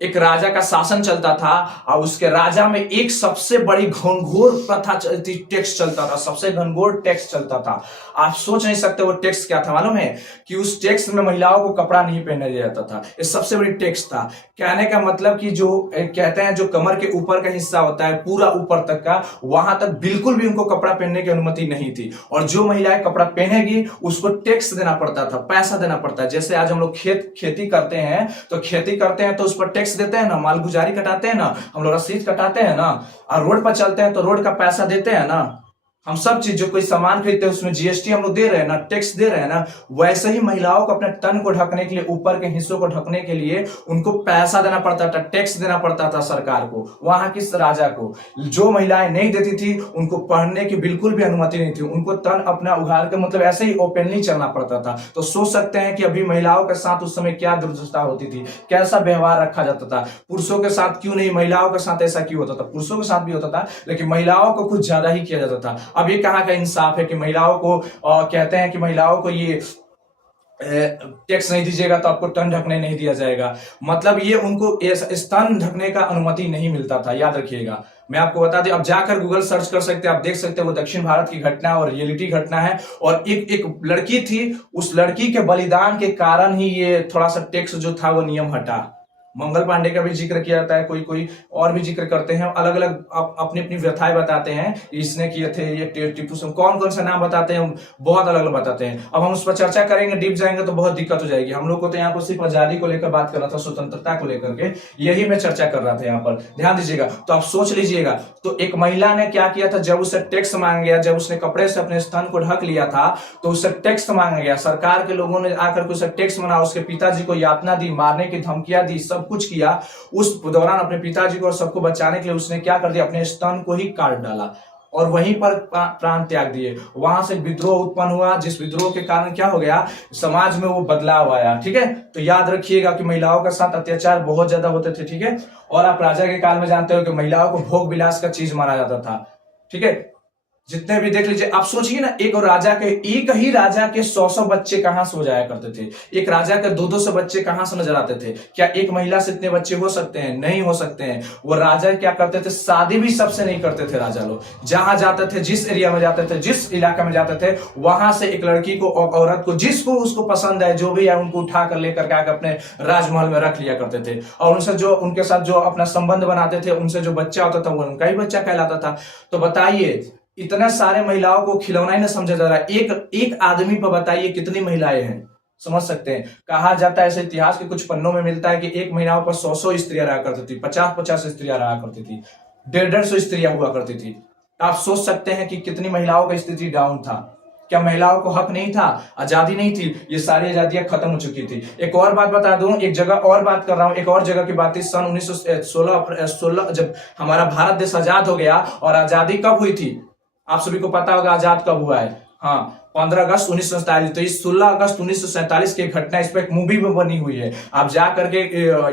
एक राजा का शासन चलता था, और उसके राजा में एक सबसे बड़ी घनघोर प्रथा चलती, टैक्स चलता था, सबसे घनघोर टैक्स चलता था। आप सोच नहीं सकते वो टैक्स क्या था, मालूम है? कि उस टैक्स में महिलाओं को कपड़ा नहीं पहनने दिया जाता था। ये सबसे बड़ी टैक्स था। कहने का मतलब कि जो कहते हैं जो कमर के ऊपर का हिस्सा होता है पूरा ऊपर तक का, वहां तक बिल्कुल भी उनको कपड़ा पहनने की अनुमति नहीं थी, और जो महिलाएं कपड़ा पहनेगी उसको टैक्स देना पड़ता था, पैसा देना पड़ता है। जैसे आज हम लोग खेती करते हैं तो उस पर टैक्स देते हैं ना, मालगुजारी कटाते हैं ना, हम लोग रसीद कटाते हैं ना, और रोड पर चलते हैं तो रोड का पैसा देते हैं ना। हम सब चीज जो कोई सामान खरीदते हैं उसमें जीएसटी हम लोग दे रहे हैं ना, टैक्स दे रहे हैं ना। वैसे ही महिलाओं को अपने तन को ढकने के लिए, ऊपर के हिस्सों को ढकने के लिए उनको पैसा देना पड़ता था, टैक्स देना पड़ता था सरकार को, वहां की राजा को। जो महिलाएं नहीं देती थी उनको पढ़ने की बिल्कुल भी अनुमति नहीं थी, उनको तन अपना उघाड़ के मतलब ऐसे ही ओपनली चलना पड़ता था। तो सोच सकते हैं कि अभी महिलाओं के साथ उस समय क्या दुर्दशा होती थी, कैसा व्यवहार रखा जाता था। पुरुषों के साथ क्यों नहीं, महिलाओं के साथ ऐसा क्यों होता था? पुरुषों के साथ भी होता था, लेकिन महिलाओं को कुछ ज्यादा ही किया जाता था। अब ये कहाँ का इंसाफ है कि महिलाओं को कहते हैं कि महिलाओं को ये टैक्स नहीं दीजिएगा तो आपको तन ढकने नहीं दिया जाएगा, मतलब ये उनको स्तन ढकने का अनुमति नहीं मिलता था। याद रखिएगा, मैं आपको बता दें, अब जाकर गूगल सर्च कर सकते हैं, आप देख सकते हैं, वो दक्षिण भारत की घटना और रियलिटी घटना है। और एक लड़की थी, उस लड़की के बलिदान के कारण ही ये थोड़ा सा टैक्स जो था वो नियम हटा। मंगल पांडे का भी जिक्र किया जाता है, कोई कोई और भी जिक्र करते हैं, अलग अलग अपनी अपनी व्यथाएं बताते हैं, इसने किए थे, ये टीपू सुल्तान, कौन कौन सा नाम बताते हैं, बहुत अलग अलग बताते हैं। अब हम उस पर चर्चा करेंगे, डीप जाएंगे तो बहुत दिक्कत हो जाएगी। हम लोग को तो यहाँ पर सिर्फ आजादी को लेकर बात करना था, स्वतंत्रता को लेकर के, यही मैं चर्चा कर रहा था यहाँ पर, ध्यान दीजिएगा। तो आप सोच लीजिएगा, तो एक महिला ने क्या किया था, जब उसे टैक्स मांगा गया, जब उसने कपड़े से अपने स्तन को ढक लिया था, तो उससे टैक्स मांगा गया, सरकार के लोगों ने आकर के उसे टैक्स मांगा, उसके पिताजी को यातना दी, मारने की धमकियां दी, सब कुछ किया। उस दौरान अपने पिताजी को और सबको बचाने के लिए उसने क्या कर दिया, अपने स्तन को ही काट डाला और वहीं पर प्राण त्याग दिए। वहां से विद्रोह उत्पन्न हुआ, जिस विद्रोह के कारण क्या हो गया, समाज में वो बदलाव आया। ठीक है, तो याद रखिएगा कि महिलाओं के साथ अत्याचार बहुत ज्यादा होते थे। ठीक है, और आप राजा के काल में जानते हो कि महिलाओं को भोग विलास का चीज माना जाता था। ठीक है, जितने भी देख लीजिए, आप सोचिए ना, एक ही राजा के 100 बच्चे कहां से हो जाया करते थे, एक राजा के 200 बच्चे कहां से नजर आते थे। क्या एक महिला से इतने बच्चे हो सकते हैं? नहीं हो सकते हैं। वो राजा क्या करते थे, शादी भी सबसे नहीं करते थे। राजा लोग जहां जाते थे, जिस एरिया में जाते थे, जिस इलाका में जाते थे, वहां से एक लड़की को, औरत को, जिसको उसको पसंद है, जो भी है, उनको उठा कर लेकर के अपने राजमहल में रख लिया करते थे, और उनसे जो, उनके साथ जो अपना संबंध बनाते थे, उनसे जो बच्चा होता था वो उनका ही बच्चा कहलाता था। तो बताइए, इतने सारे महिलाओं को खिलौना ही नहीं समझा जा रहा है। एक आदमी पर बताइए कितनी महिलाएं हैं, समझ सकते हैं। कहा जाता है, ऐसे इतिहास के कुछ पन्नों में मिलता है कि एक महिलाओं पर 100 स्त्रियां रहा करती थी, 50 स्त्रियां रहा करती थी, 150 स्त्रियां हुआ करती थी। आप सोच सकते हैं कि कितनी महिलाओं का स्थिति डाउन था। क्या महिलाओं को हक नहीं था, आजादी नहीं थी? ये सारी आजादियां खत्म हो चुकी थी। एक और बात बता दूं, एक जगह और बात कर रहा हूं, एक और जगह की बात थी। सन 1916 जब हमारा भारत देश आजाद हो गया, और आजादी कब हुई थी आप सभी को पता होगा, आजाद कब हुआ है? हाँ, 15 अगस्त 1947। तो इस 16 अगस्त 1947 की घटना, इस पर एक मूवी भी बनी हुई है। आप जा करके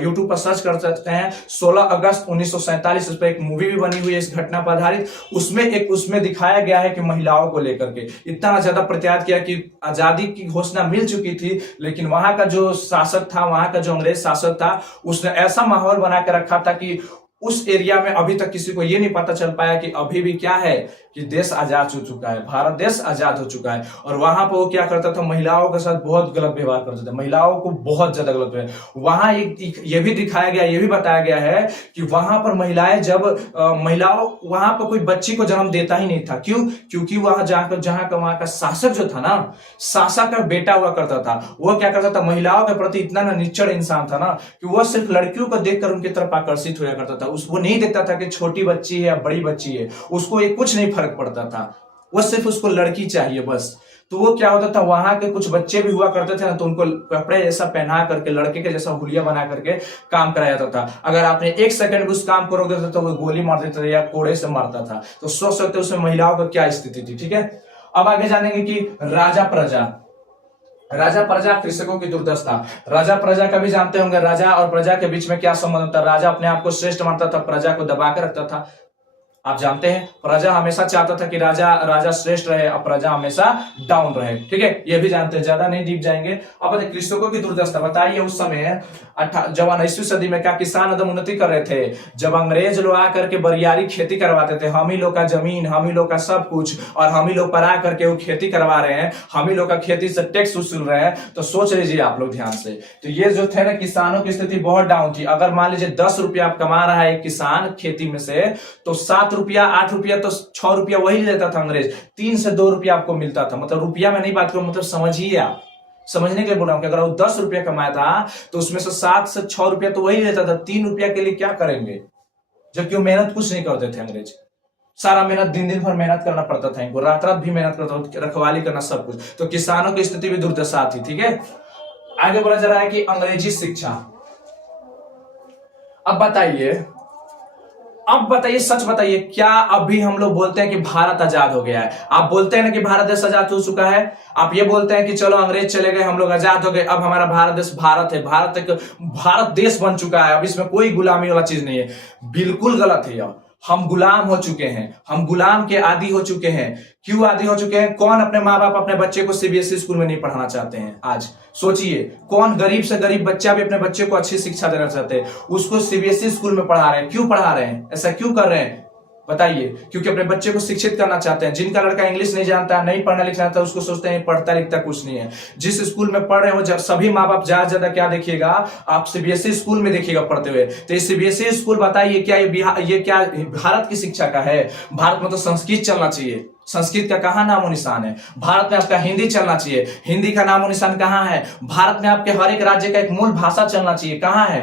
यूट्यूब पर सर्च कर सकते हैं, 16 अगस्त 1947, इस पर एक मूवी भी बनी हुई है इस घटना पर आधारित। उसमें दिखाया गया है कि महिलाओं को लेकर के इतना ज्यादा प्रत्यात किया कि आजादी की घोषणा मिल चुकी थी, लेकिन वहां का जो शासक था, वहां का जो अंग्रेज शासक था, उसने ऐसा माहौल बना के रखा था कि उस एरिया में अभी तक किसी को यह नहीं पता चल पाया कि अभी भी क्या है, कि देश आजाद हो चुका है, भारत देश आजाद हो चुका है। और वहां पर वो क्या करता था, महिलाओं के साथ बहुत गलत व्यवहार करता था, महिलाओं को बहुत ज्यादा गलत व्यवहार। वहां ये भी दिखाया गया, ये भी बताया गया है कि वहां पर महिलाएं, जब महिलाओं, वहां पर कोई बच्ची को जन्म देता ही नहीं था। क्यों? क्योंकि वहां जाकर वहां का शासक जो था ना, शासक का बेटा हुआ करता था, वो क्या करता था, महिलाओं के प्रति इतना ना निच्चड़ इंसान था ना, कि वह सिर्फ लड़कियों को देखकर उनकी तरफ आकर्षित होया करता था। वो नहीं देखता था कि छोटी बच्ची है या बड़ी बच्ची है, उसको ये कुछ नहीं फर्क पड़ता था, वो सिर्फ उसको लड़की चाहिए बस। तो वो क्या होता था, वहां के कुछ बच्चे भी हुआ करते थे ना, तो उनको कपड़े जैसा पहना करके, लड़के के जैसा हुलिया बना करके काम कराया जाता था। अगर आपने 1 सेकंड उस काम को रोक देता तो वो गोली मार देता था या कोड़े से मारता था। तो सोच सकते उसमें महिलाओं का क्या स्थिति थी। ठीक है, अब आगे जानेंगे कि राजा प्रजा कृषकों की दुर्दशा। राजा प्रजा का भी जानते होंगे, राजा और प्रजा के बीच में क्या संबंध था। राजा अपने आप को श्रेष्ठ मानता था, प्रजा को दबा के रखता था। आप जानते हैं, प्रजा हमेशा चाहता था कि राजा श्रेष्ठ रहे और प्रजा हमेशा डाउन रहे। ठीक है, ये भी जानते हैं, ज्यादा नहीं डीप जाएंगे। अब कृषकों की दुर्दशा बताइए, उस समय जब 19वीं सदी में क्या किसान एकदम उन्नति कर रहे थे, जब अंग्रेज लोग आकर के बरियारी खेती करवाते थे, हम ही लोग का जमीन, हम ही लोग का सब कुछ, और हम ही लोग पर आकर के वो खेती करवा रहे हैं, हम ही लोग का खेती से टैक्स वसूल रहे हैं। तो सोच लीजिए आप लोग ध्यान से, तो ये जो थे ना, किसानों की स्थिति बहुत डाउन थी। अगर मान लीजिए 10 रुपया आप कमा रहा है एक किसान खेती में से, तो 7 रुपया, 8 रुपया, तो 6 रुपया वही लेता था अंग्रेज। 3 से 2 रुपया आपको मिलता था। मतलब रुपया में नहीं बात करूं, मतलब समझिए, आप समझने के लिए बोल रहा हूं कि अगर वो 10 रुपया कमाया था, तो उसमें से 7 से 6 रुपया तो वही लेता था। 3 रुपया के लिए क्या करेंगे, जबकि वो मेहनत कुछ नहीं करते थे अंग्रेज। सारा मेहनत, दिन भर मेहनत करना पड़ता था इनको, रात भी मेहनत करता था, रखवाली करना, सब कुछ। तो किसानों की स्थिति भी दुर्दशा थी। ठीक है, आगे बोला जा रहा है कि अंग्रेजी शिक्षा। अब बताइए, सच बताइए, क्या अभी हम लोग बोलते हैं कि भारत आजाद हो गया है? आप बोलते हैं ना कि भारत देश आजाद हो चुका है, आप ये बोलते हैं कि चलो अंग्रेज चले गए, हम लोग आजाद हो गए, अब हमारा भारत देश भारत है, भारत देश बन चुका है, अब इसमें कोई गुलामी वाला चीज नहीं है। बिल्कुल गलत है यह। हम गुलाम हो चुके हैं, हम गुलाम के आदी हो चुके हैं। क्यों आदी हो चुके हैं? कौन अपने माँ बाप अपने बच्चे को सीबीएसई स्कूल में नहीं पढ़ाना चाहते हैं? आज सोचिए, कौन गरीब से गरीब बच्चा भी अपने बच्चे को अच्छी शिक्षा देना चाहते हैं, उसको सीबीएसई स्कूल में पढ़ा रहे हैं। क्यों पढ़ा रहे हैं? ऐसा क्यों कर रहे हैं? बताइए, क्योंकि अपने बच्चे को शिक्षित करना चाहते हैं। जिनका लड़का इंग्लिश नहीं जानता है, नहीं पढ़ना लिखना आता, उसको सोचते हैं पढ़ता लिखता कुछ नहीं है। जिस स्कूल में पढ़ रहे हो, जब सभी माँ बाप ज्यादा क्या देखिएगा, आप सीबीएसई स्कूल में देखिएगा पढ़ते हुए। तो सीबीएसई स्कूल बताइए क्या ये क्या भारत की शिक्षा का है? भारत में तो संस्कृत चलना चाहिए। संस्कृत का कहां नामो निशान है? भारत में आपका हिंदी चलना चाहिए। हिंदी का नामो निशान कहां है? भारत में आपके हर एक राज्य का एक मूल भाषा चलना चाहिए। कहां है?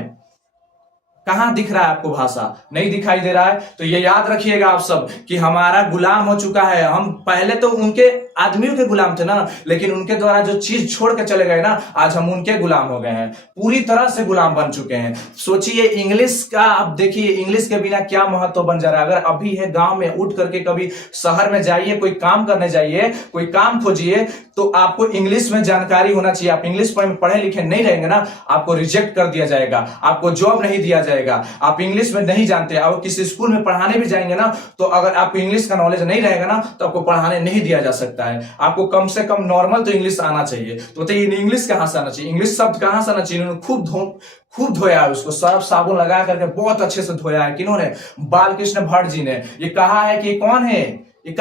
कहां दिख रहा है आपको? भाषा नहीं दिखाई दे रहा है। तो ये याद रखिएगा आप सब कि हमारा गुलाम हो चुका है। हम पहले तो उनके आदमियों के गुलाम थे ना, लेकिन उनके द्वारा जो चीज छोड़ के चले गए ना, आज हम उनके गुलाम हो गए हैं, पूरी तरह से गुलाम बन चुके हैं। सोचिए इंग्लिश का, अब देखिए इंग्लिश के बिना क्या महत्व बन जा रहा है। अगर अभी है गांव में, उठ करके कभी शहर में जाइए, कोई काम करने जाइए, कोई काम खोजिए, तो आपको इंग्लिश में जानकारी होना चाहिए। आप इंग्लिश में पढ़े लिखे नहीं रहेंगे ना, आपको रिजेक्ट कर दिया जाएगा, आपको जॉब नहीं दिया जाएगा। आप इंग्लिश में नहीं जानते, अब किसी स्कूल में पढ़ाने भी जाएंगे ना, तो अगर आपको इंग्लिश का नॉलेज नहीं रहेगा ना, तो आपको पढ़ाने नहीं दिया जा सकता है। आपको कम से कम नॉर्मल तो इंग्लिश आना चाहिए। तो बताइए इंग्लिश कहां से आना चाहिए? इंग्लिश शब्द कहां से आना चाहिए? इन्होंने खूब धोया है उसको, सर्फ साबुन लगा करके बहुत अच्छे से धोया है। किन्होंने? बालकृष्ण भट्ट जी ने। ये कहा है कि कौन है ये?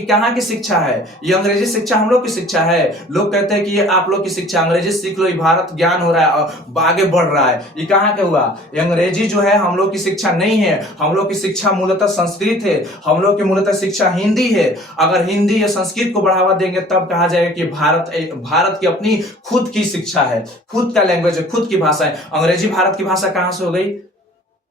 कहां की शिक्षा है? ये अंग्रेजी शिक्षा हम लोग की शिक्षा है। लोग कहते हैं कि ये आप लोग की शिक्षा, अंग्रेजी सीख लो, ये भारत ज्ञान हो रहा है, आगे बढ़ रहा है। ये कहां का हुआ? ये अंग्रेजी जो है हम लोग की शिक्षा नहीं है। हम लोग की शिक्षा मूलतः संस्कृत है, हम लोग की मूलतः शिक्षा हिंदी है। अगर हिंदी या संस्कृत को बढ़ावा देंगे तब कहा जाएगा कि भारत की अपनी खुद की शिक्षा है, खुद का लैंग्वेज है, खुद की भाषा है। अंग्रेजी भारत की भाषा कहां से हो गई?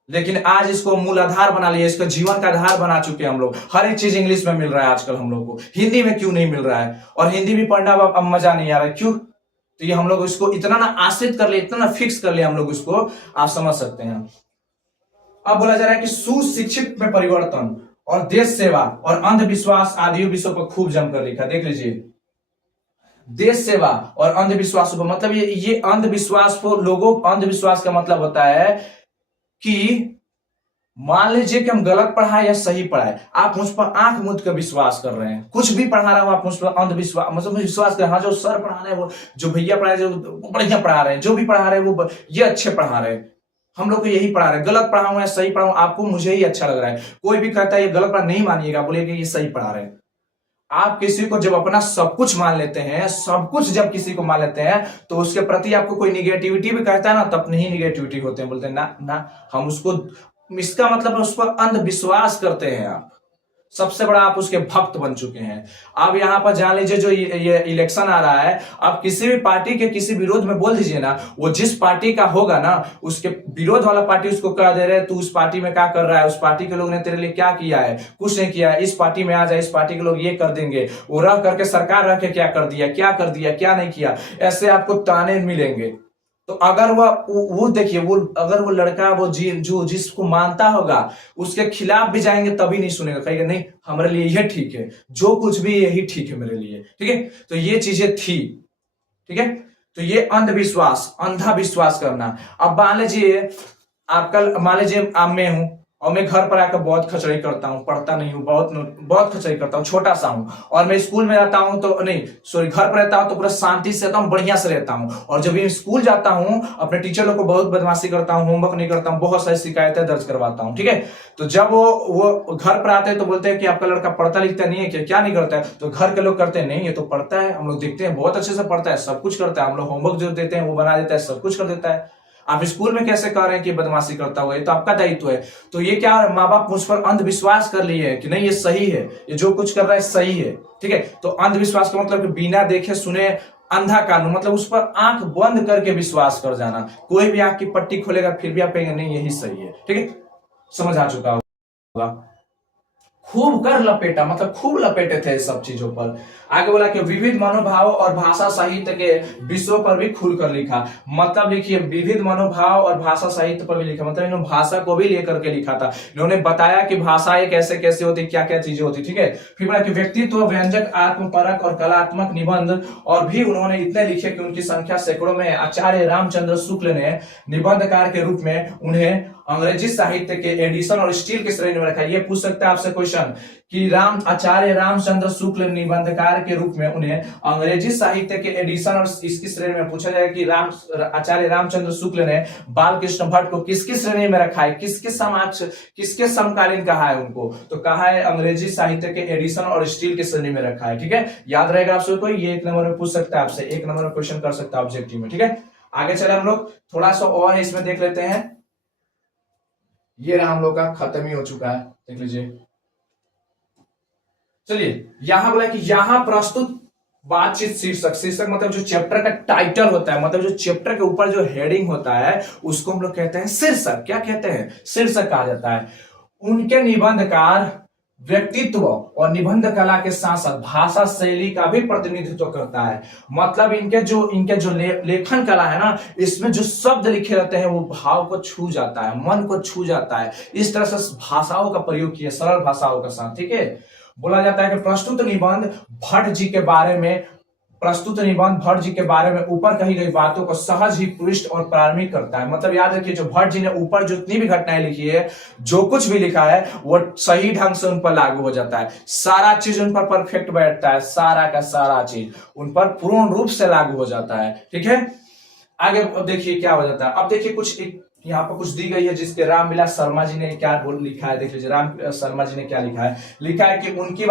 लेकिन आज इसको मूल आधार बना लिया, इसका जीवन का आधार बना चुके हैं हम लोग। हर एक चीज इंग्लिश में मिल रहा है आजकल हम लोग को, हिंदी में क्यों नहीं मिल रहा है? और हिंदी भी पढ़ना अब मजा नहीं आ रहा है, क्यों? तो ये हम लोग इसको इतना ना आश्रित कर लिए, इतना ना फिक्स कर लिया हम लोग इसको, आप समझ सकते हैं। अब बोला जा रहा है कि सुशिक्षित में परिवर्तन और देश सेवा और अंधविश्वास आदि विषयों पर खूब जमकर लिखा। देख लीजिए, देश सेवा और अंधविश्वासों पर, मतलब ये अंधविश्वास को लोगों, अंधविश्वास का मतलब होता है कि मान लीजिए कि हम गलत पढ़ाए या सही पढ़ाए, आप मुझ पर आंख मूंद कर विश्वास कर रहे हैं। कुछ भी पढ़ा रहा हूं, आप मुझ पर अंधविश्वास, मतलब विश्वास कर, हाँ जो सर पढ़ा रहे हैं, वो जो भैया पढ़ा रहे हैं, जो बढ़िया पढ़ा रहे हैं, जो भी पढ़ा रहे हैं वो ये अच्छे पढ़ा रहे हैं, हम लोग को यही पढ़ा रहे हैं। गलत पढ़ाऊं या सही पढ़ाऊं, आपको मुझे ही अच्छा लग रहा है। कोई भी कहता है ये गलत पढ़ा, नहीं मानिएगा, बोलिएगा ये सही पढ़ा रहे हैं। आप किसी को जब अपना सब कुछ मान लेते हैं, सब कुछ जब किसी को मान लेते हैं, तो उसके प्रति आपको कोई निगेटिविटी भी कहता है ना, तब नहीं निगेटिविटी होते हैं, बोलते हैं ना हम उसको, इसका मतलब उस पर अंधविश्वास करते हैं आप। सबसे बड़ा आप उसके भक्त बन चुके हैं। अब यहां पर जान लीजिए, जो ये इलेक्शन आ रहा है, आप किसी भी पार्टी के किसी विरोध में बोल दीजिए ना, वो जिस पार्टी का होगा ना, उसके विरोध वाला पार्टी उसको कह दे रहे, तू उस पार्टी में क्या कर रहा है, उस पार्टी के लोग ने तेरे लिए क्या किया है, कुछ नहीं किया है, इस पार्टी में आ जाए, इस पार्टी के लोग ये कर देंगे, वो रह करके सरकार रह के क्या कर दिया, क्या नहीं किया, ऐसे आपको ताने मिलेंगे। तो अगर वो देखिए, वो अगर वो लड़का वो जो जिसको मानता होगा, उसके खिलाफ भी जाएंगे तभी नहीं सुनेगा, कहेगा नहीं हमारे लिए यह ठीक है, जो कुछ भी यही ठीक है मेरे लिए, ठीक है। तो ये चीजें थी, ठीक है। तो ये अंधविश्वास, अंधा विश्वास करना। अब मान लीजिए मैं हूं और मैं घर पर आकर बहुत खचड़ाई करता हूं, पढ़ता नहीं हूं, बहुत खचड़ाई करता हूं, छोटा सा हूं, और मैं स्कूल में रहता हूं तो नहीं, सॉरी, घर पर रहता हूं तो पूरा शांति से रहता हूं, बढ़िया से रहता हूं। और जब मैं स्कूल जाता हूं, अपने टीचर लोग को बहुत बदमाशी करता हूं, होमवर्क नहीं करता हूं, बहुत सारी शिकायतें दर्ज करवाता हूं, ठीक है। तो जब वो घर पर आते हैं तो बोलते हैं कि आपका लड़का पढ़ता लिखता नहीं है, क्या नहीं करता है? तो घर के लोग करते हैं, नहीं ये तो पढ़ता है, हम लोग देखते हैं बहुत अच्छे से पढ़ता है, सब कुछ करता है, हम लोग होमवर्क जो देते हैं वो बना देता है, सब कुछ कर देता है। आप स्कूल में कैसे कह रहे हैं कि बदमाशी करता हुआ? ये तो आपका दायित्व है। तो ये क्या, माँ बाप मुझ पर अंधविश्वास कर लिए हैं कि नहीं ये सही है, ये जो कुछ कर रहा है सही है, ठीक है। तो अंधविश्वास का मतलब कि बिना देखे सुने अंधा कानून, मतलब उस पर आंख बंद करके विश्वास कर जाना। कोई भी आंख की पट्टी खोलेगा फिर भी आप कहेंगे नहीं यही सही है, ठीक है। समझ आ चुका होगा। खूब कर लपेटा, मतलब खूब लपेटे थे सब चीजों पर। आगे बोला कि विविध मनोभाव और भाषा साहित्य के विषयों पर भी खुलकर लिखा। मतलब लिखिए, विविध मनोभाव और भाषा साहित्य पर भी लिखा, मतलब इन्होंने भाषा को भी लेकर के लिखा था। इन्होंने बताया कि भाषाएं कैसे कैसे होती, क्या क्या चीजें होती, ठीक है। फिर बोला कि व्यक्तित्व, व्यंजक, आत्मपरक और कलात्मक निबंध और भी उन्होंने इतने लिखे कि उनकी संख्या सैकड़ों में। आचार्य रामचंद्र शुक्ल ने निबंधकार के रूप में उन्हें अंग्रेजी साहित्य के एडिशन और स्टील की श्रेणी में रखा है। ये पूछ सकता है आपसे क्वेश्चन कि आचार्य रामचंद्र शुक्ल निबंधकार के रूप में उन्हें अंग्रेजी साहित्य के एडिशन और इसकी श्रेणी में पूछा जाएगा कि आचार्य रामचंद्र शुक्ल ने बालकृष्ण भट्ट को किसकी श्रेणी में रखा है, किसके समकालीन कहा है उनको, तो कहा है अंग्रेजी साहित्य के एडिशन और स्टील की श्रेणी में रखा है। ठीक है, याद रहेगा आपसे कोई, ये 1 नंबर में पूछ सकता है आपसे, 1 नंबर में क्वेश्चन कर सकता है ऑब्जेक्टिव में। ठीक है, आगे चले हम लोग थोड़ा सा और इसमें देख लेते हैं। ये रहा हम लोग का, खत्म ही हो चुका है, देख लीजिए। चलिए, यहां बोला कि यहां प्रस्तुत बातचीत शीर्षक मतलब जो चैप्टर का टाइटल होता है, मतलब जो चैप्टर के ऊपर जो हेडिंग होता है उसको हम लोग कहते हैं शीर्षक। क्या कहते हैं? शीर्षक कहा जाता है। उनके निबंधकार व्यक्तित्व और निबंध कला के साथ साथ भाषा शैली का भी प्रतिनिधित्व करता है। मतलब इनके जो लेखन कला है ना, इसमें जो शब्द लिखे रहते हैं वो भाव को छू जाता है, मन को छू जाता है। इस तरह से भाषाओं का प्रयोग किया, सरल भाषाओं के साथ। ठीक है, बोला जाता है कि प्रस्तुत निबंध भट्ट जी के बारे में ऊपर कही गई बातों को सहज ही पुष्ट और प्रारंभिक करता है। मतलब याद रखिए, जो भट्ट जी ने ऊपर जितनी भी घटनाएं लिखी है, जो कुछ भी लिखा है वो सही ढंग से उन पर लागू हो जाता है। सारा चीज उन पर परफेक्ट बैठता है, सारा का सारा चीज उन पर पूर्ण रूप से लागू हो जाता है। ठीक है, आगे देखिए क्या हो जाता है। अब देखिए कुछ यहाँ पर कुछ दी गई है, जिसके रामविलास शर्मा जी ने क्या लिखा है। देख लीजिए, राम शर्मा जी ने क्या लिखा है। लिखा है कि उनके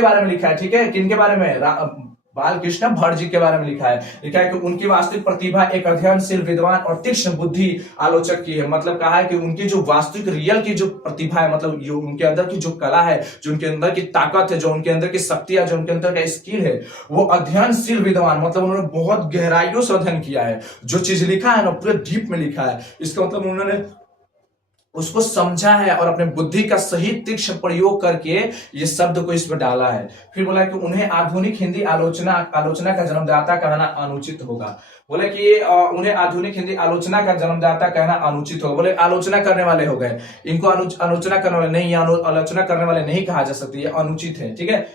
बारे में लिखा है। ठीक है, किनके बारे में? बालकृष्ण भट्ट जी के बारे में लिखा है। लिखा है कि उनकी वास्तविक प्रतिभा एक अध्ययनशील, विद्वान और तीक्ष्ण बुद्धि आलोचक की है। मतलब कहा है कि उनकी जो वास्तविक रियल की जो प्रतिभा है, मतलब जो उनके अंदर की जो कला है, जो उनके अंदर की ताकत है, जो उनके अंदर की शक्ति है, जो उनके अंदर का स्किल है, वो अध्ययनशील विद्वान, मतलब उन्होंने बहुत गहराइयों से अध्ययन किया है। जो चीज लिखा है ना, पूरे डीप में लिखा है। इसका मतलब उन्होंने उसको समझा है और अपने बुद्धि का सही तीक्ष्ण प्रयोग करके ये शब्द को इसमें डाला है। फिर बोला कि उन्हें आधुनिक हिंदी आलोचना का जन्मदाता कहना अनुचित होगा। बोले कि उन्हें आधुनिक हिंदी आलोचना का जन्मदाता कहना अनुचित होगा। बोले आलोचना करने वाले हो गए, इनको आलोचना करने वाले नहीं, आलोचना करने वाले नहीं कहा जा सकती, ये अनुचित है। ठीक है,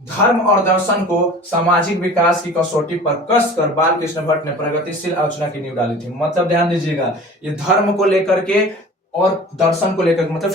धर्म और दर्शन को सामाजिक विकास की कसौटी पर कसकर बालकृष्ण भट्ट ने प्रगतिशील आलोचना की नींव डाली थी। मतलब ध्यान दीजिएगा, ये धर्म को लेकर के और दर्शन को लेकर, मतलब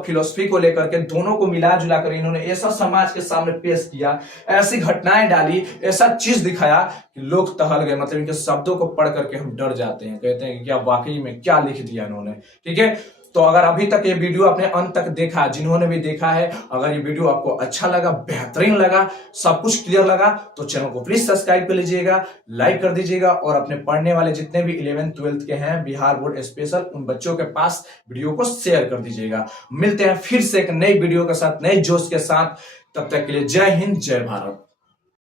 फिलोसफी को लेकर के, दोनों को मिला जुला कर इन्होंने ऐसा समाज के सामने पेश किया, ऐसी घटनाएं डाली, ऐसा चीज दिखाया कि लोग टहल गए। मतलब इनके शब्दों को पढ़ करके हम डर जाते हैं, कहते हैं कि क्या वाकई में क्या लिख दिया इन्होंने। ठीक है, तो अगर अभी तक ये वीडियो आपने अंत तक देखा, जिन्होंने भी देखा है, अगर ये वीडियो आपको अच्छा लगा, बेहतरीन लगा, सब कुछ क्लियर लगा, तो चैनल को प्लीज सब्सक्राइब कर लीजिएगा, लाइक कर दीजिएगा और अपने पढ़ने वाले जितने भी 11th 12th के हैं बिहार बोर्ड स्पेशल, उन बच्चों के पास वीडियो को शेयर कर दीजिएगा। मिलते हैं फिर से एक नई वीडियो के साथ, नए जोश के साथ। तब तक के लिए जय हिंद, जय भारत।